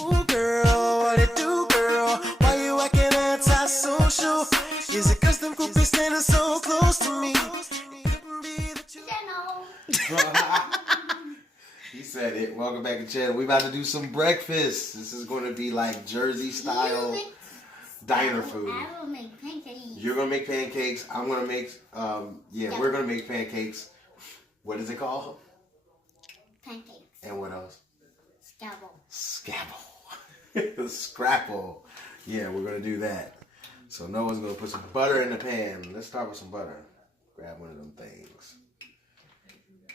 Ooh, girl, what it do, girl? Why you acting antisocial? Is it cause them groupies standing so close to me? He said it. Welcome back to the channel. We about to do some breakfast. This is going to be like Jersey style diner food. I will make pancakes. You're going to make pancakes. I'm going to make, we're going to make pancakes. What is it called? Pancakes. And what else? Scrapple. Scrapple. Yeah, we're going to do that. So Noah's going to put some butter in the pan. Let's start with some butter. Grab one of them things.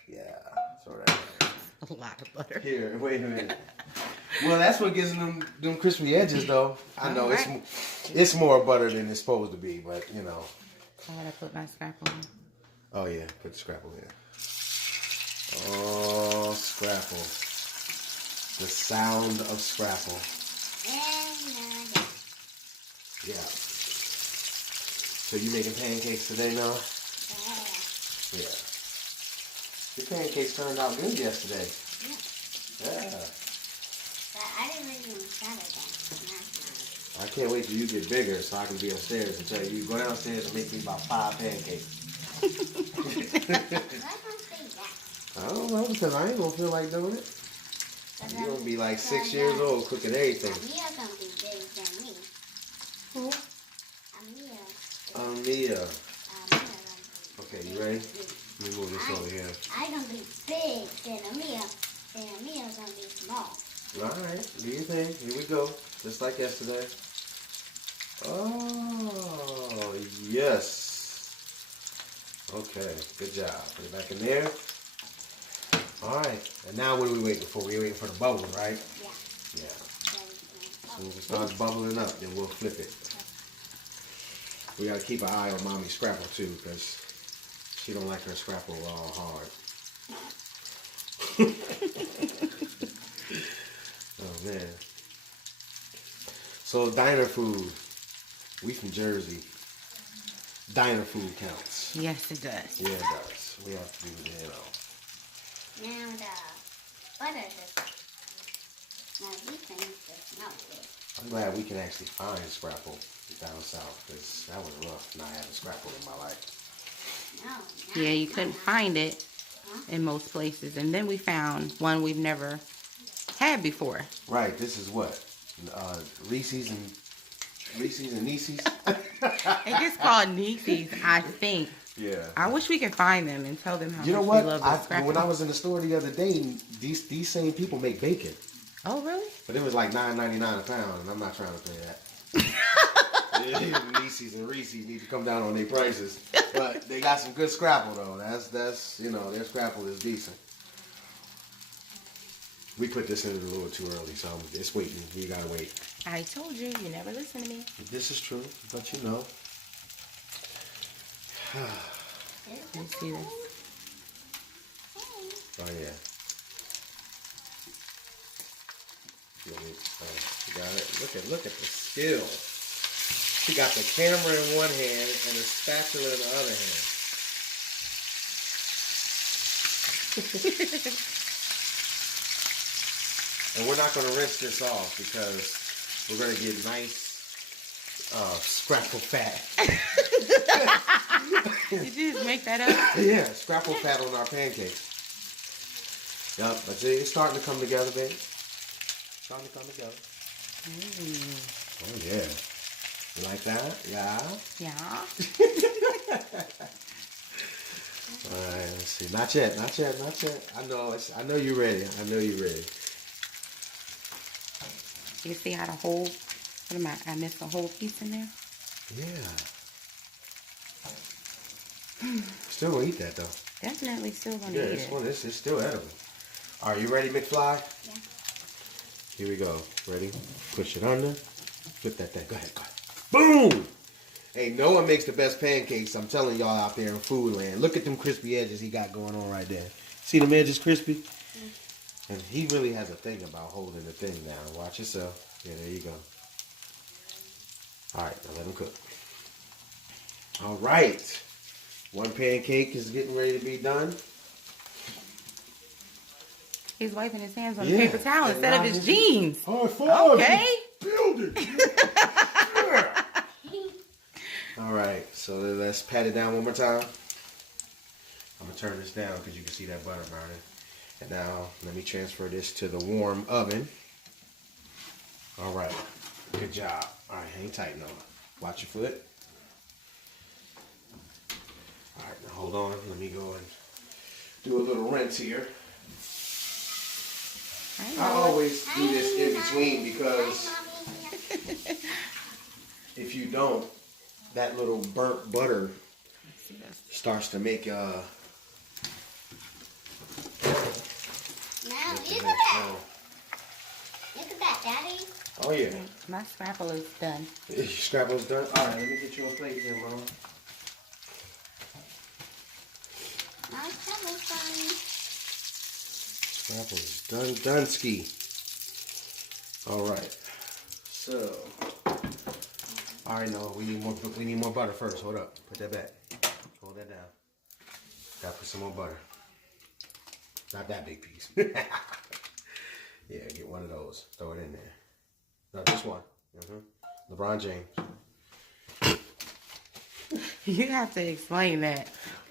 Yeah, throw that in. A lot of butter. Here, wait a minute. Well, that's what gives them crispy edges, though. I know it's more butter than it's supposed to be, but you know. I gotta put my scrapple in. Oh yeah, put the scrapple in. Oh, scrapple. The sound of scrapple. Yeah. So you making pancakes today, Noah? Yeah. Your pancakes turned out good yesterday. Yeah. But I didn't make them Saturday. I can't wait till you get bigger so I can be upstairs and tell you, go downstairs and make me about 5 pancakes. Why don't say that? I don't know, because I ain't going to feel like doing it. You're going to be like 6 years old cooking everything. Amia's going to be bigger than me. Who? Amia. Okay, you ready? Let me move this over here. I'm going to be big than Amia. And Amia's going to be small. Alright, do your thing. Here we go. Just like yesterday. Oh, yes. Okay, good job. Put it back in there. Alright, and now what are we waiting for? We're waiting for the bubble, right? Yeah. Yeah. As soon as it starts bubbling up, then we'll flip it. We gotta keep an eye on Mommy's Scrapple too, because she don't like her Scrapple all hard. Oh man. So diner food. We from Jersey. Diner food counts. Yes, it does. Yeah, it does. We have to do it, you know. Now the butter just... Now these things just smell good. I'm glad we can actually find Scrapple down south, because that was rough not having Scrapple in my life. No. Yeah, you couldn't find it in most places. And then we found one we've never had before. Right, this is what? Reese's and Nieces? It gets called Nieces, I think. Yeah. I wish we could find them and tell them how You know much what? we love the Scrapple. When I was in the store the other day, these same people make bacon. Oh, really? But it was like $9.99 a pound, and I'm not trying to pay that. Nieces and Reese's need to come down on their prices. But they got some good Scrapple, though. That's you know, their Scrapple is decent. We put this in a little too early, so it's waiting. You gotta wait. I told you, you never listen to me. This is true, but you know. Let me see this. Oh yeah. You got it. Look at the skill. She got the camera in one hand and the spatula in the other hand. And we're not going to rinse this off because we're going to get nice Scrapple fat. Did you just make that up? Yeah, Scrapple fat on our pancakes. Yep, I see it's starting to come together, baby. Starting to come together. Oh yeah. You like that? Yeah. Yeah. All right, let's see. Not yet. I know you're ready. You see how the whole, what am I missed a whole piece in there? Yeah. Still gonna eat that though. Definitely still gonna Yeah, eat it. it's still edible. Are you ready, McFly? Yeah. Here we go. Ready? Push it under. Flip that thing. Go ahead. Boom! Hey, Noah makes the best pancakes. I'm telling y'all out there in food land. Look at them crispy edges he got going on right there. See them edges crispy? And he really has a thing about holding the thing down. Watch yourself. Yeah, there you go. All right, now let them cook. All right. One pancake is getting ready to be done. He's wiping his hands on Yeah. the paper towel instead of his jeans. High five. Okay. Build it. Yeah. All right, so let's pat it down one more time. I'm gonna turn this down because you can see that butter burning. And now let me transfer this to the warm oven. All right, good job. All right, hang tight now. Watch your foot. All right, now hold on. Let me go and do a little rinse here. I always do this in between because if you don't, that little burnt butter starts to make Now, look at that. Look at that, Daddy. Oh yeah. My scrapple is done. Scrapple's done. All right, let me get you a plate then, Mom. My Scrapple's Scrapple's done. done ski. All right. So, all right, no, we need more butter first. Hold up. Put that back. Hold that down. Gotta put some more butter. Not that big piece. Yeah, get one of those. Throw it in there. No, just one. LeBron James. You have to explain that.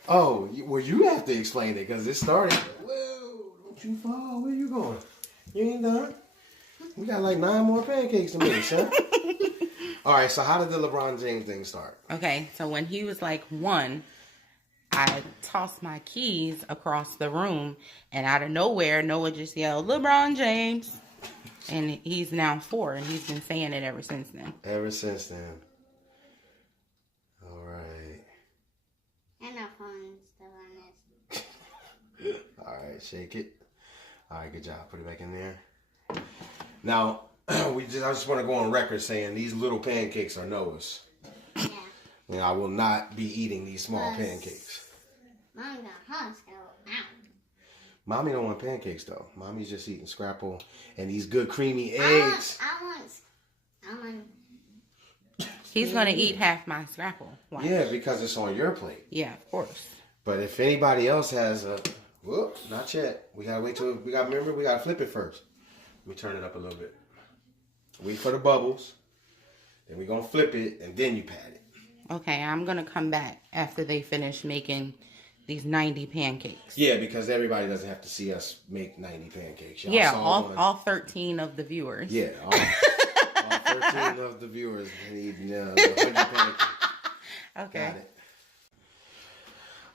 Oh, well, you have to explain it because it started. Whoa, don't you fall. Where you going? You ain't done. We got like 9 more pancakes to make, son. All right, so how did the LeBron James thing start? Okay, so when he was like 1, I tossed my keys across the room, and out of nowhere, Noah just yelled, "LeBron James." And he's now 4, and he's been saying it ever since then. Ever since then. All right. And our phone's still on this. All right, shake it. All right, good job. Put it back in there. Now, I just want to go on record saying these little pancakes are Noah's. Yeah. And I will not be eating these small pancakes. Mom got hot, so out. Mommy don't want pancakes though. Mommy's just eating Scrapple and these good creamy eggs. I want. He's going to eat half my scrapple. Watch. Yeah, because it's on your plate. Yeah, of course. But if anybody else has a, whoop, not yet. We gotta wait till we gotta flip it first. Let me turn it up a little bit. Wait for the bubbles. Then we're gonna flip it and then you pat it. Okay, I'm going to come back after they finish making these 90 pancakes. Yeah, because everybody doesn't have to see us make 90 pancakes. Y'all Yeah, saw one. all 13 of the viewers. Yeah, all 13 of the viewers need 100 pancakes. Okay. Got it.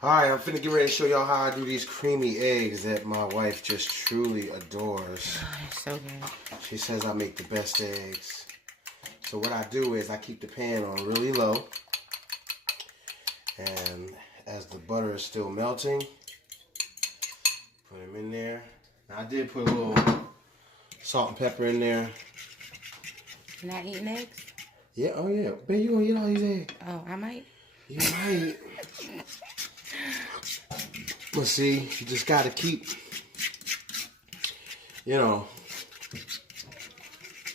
Alright, I'm finna get ready to show y'all how I do these creamy eggs that my wife just truly adores. Oh, they're so good. She says I make the best eggs. So what I do is I keep the pan on really low. And as the butter is still melting, put them in there. Now I did put a little salt and pepper in there. You're not eating eggs? Yeah, oh yeah. Babe, you gonna eat all these eggs? Oh, I might. You might. But see, you just gotta keep,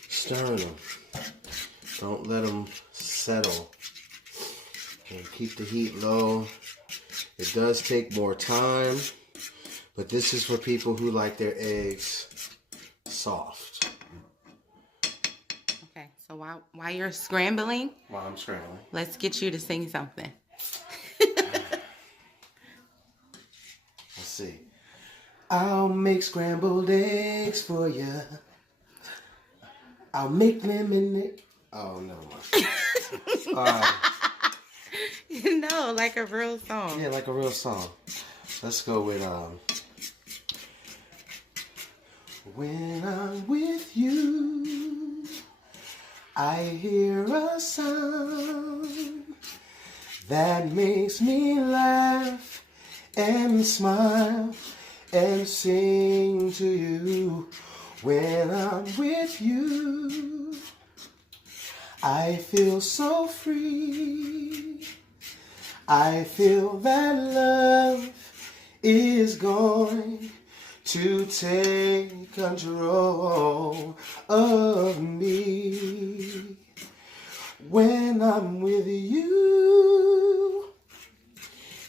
stirring them. Don't let them settle. And keep the heat low. It does take more time, but this is for people who like their eggs soft. Okay, so while you're scrambling, While I'm scrambling. let's get you to sing something. Let's see. I'll make scrambled eggs for you. I'll make them in it. Oh, never mind. No, like a real song. Yeah, like a real song. Let's go with when I'm with you, I hear a sound that makes me laugh and smile and sing to you. When I'm with you, I feel so free. I feel that love is going to take control of me. When I'm with you,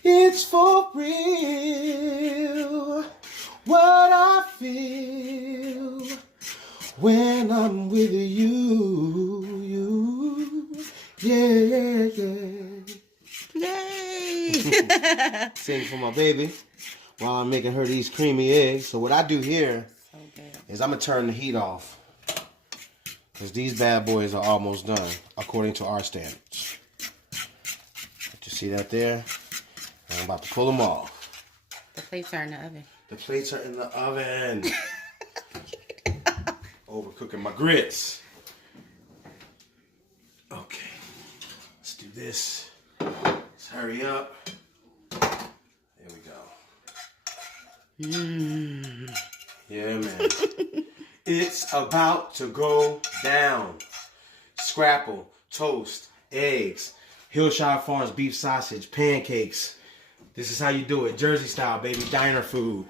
it's for real. What I feel When I'm with you. Yeah. Yay! Sing for my baby while I'm making her these creamy eggs. So what I do here So good. is I'm going to turn the heat off. Because these bad boys are almost done, according to our standards. You see that there? I'm about to pull them off. The plates are in the oven. The plates are in the oven. Overcooking my grits. Okay. Let's do this. Let's hurry up. There we go. Yeah, man. It's about to go down. Scrapple, toast, eggs, Hillshire Farms beef sausage, pancakes. This is how you do it. Jersey style, baby. Diner food.